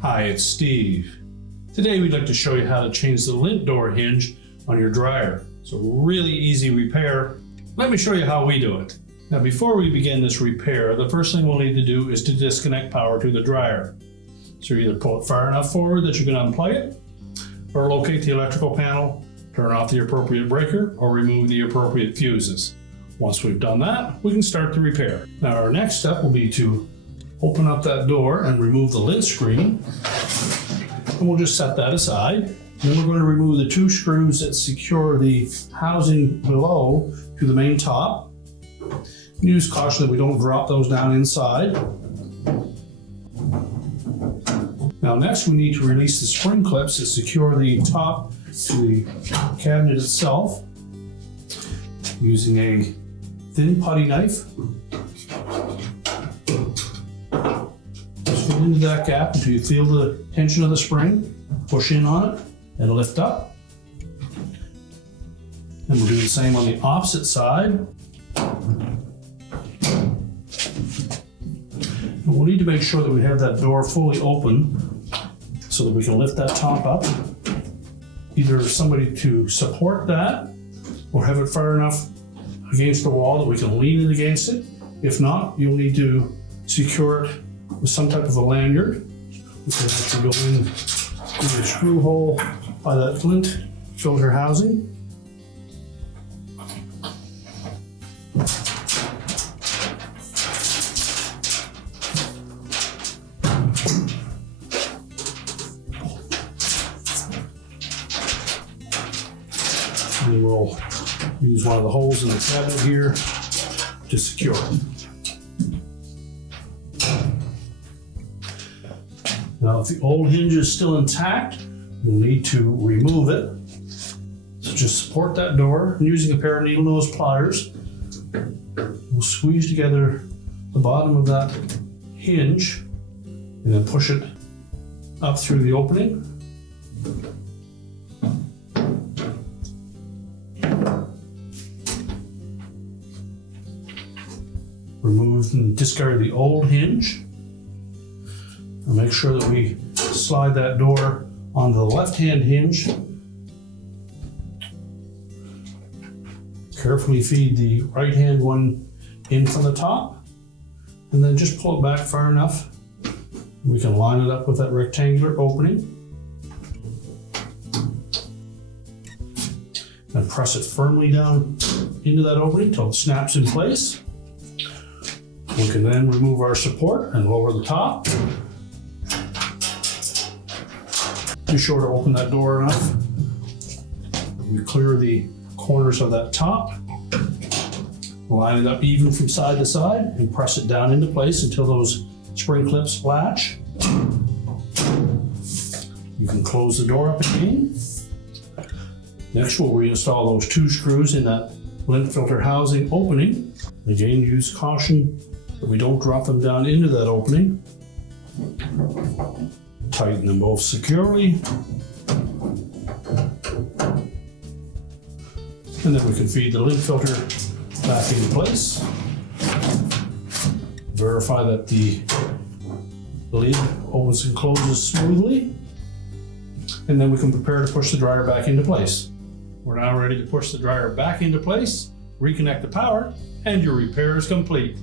Hi, it's Steve. Today we'd like to show you how to change the lint door hinge on your dryer. It's a really easy repair. Let me show you how we do it. Now before we begin this repair, the first thing we'll need to do is to disconnect power to the dryer. So either pull it far enough forward that you can unplug it, or locate the electrical panel, turn off the appropriate breaker, or remove the appropriate fuses. Once we've done that, we can start the repair. Now our next step will be to open up that door and remove the lint screen. And we'll just set that aside. Then we're going to remove the two screws that secure the housing below to the main top. Use caution that we don't drop those down inside. Now next we need to release the spring clips that secure the top to the cabinet itself using a thin putty knife. Just fit into that gap until you feel the tension of the spring. Push in on it and lift up. And we'll do the same on the opposite side. And we'll need to make sure that we have that door fully open so that we can lift that top up. Either somebody to support that or have it far enough against the wall that we can lean it against it. If not, you'll need to secure it with some type of a lanyard. We can actually go in through the screw hole by that lint filter housing. And we'll use one of the holes in the cabinet here to secure it. Now, if the old hinge is still intact, you'll need to remove it. So just support that door and using a pair of needle nose pliers, we'll squeeze together the bottom of that hinge and then push it up through the opening. Remove and discard the old hinge. And make sure that we slide that door onto the left-hand hinge. Carefully feed the right-hand one in from the top, and then just pull it back far enough. We can line it up with that rectangular opening. And press it firmly down into that opening until it snaps in place. We can then remove our support and lower the top. Be sure to open that door enough. We clear the corners of that top. Line it up even from side to side and press it down into place until those spring clips latch. You can close the door up again. Next, we'll reinstall those two screws in that lint filter housing opening. Again, use caution that we don't drop them down into that opening. Tighten them both securely. And then we can feed the lint filter back into place. Verify that the lid opens and closes smoothly. And then we can prepare to push the dryer back into place. We're now ready to push the dryer back into place, reconnect the power, and your repair is complete.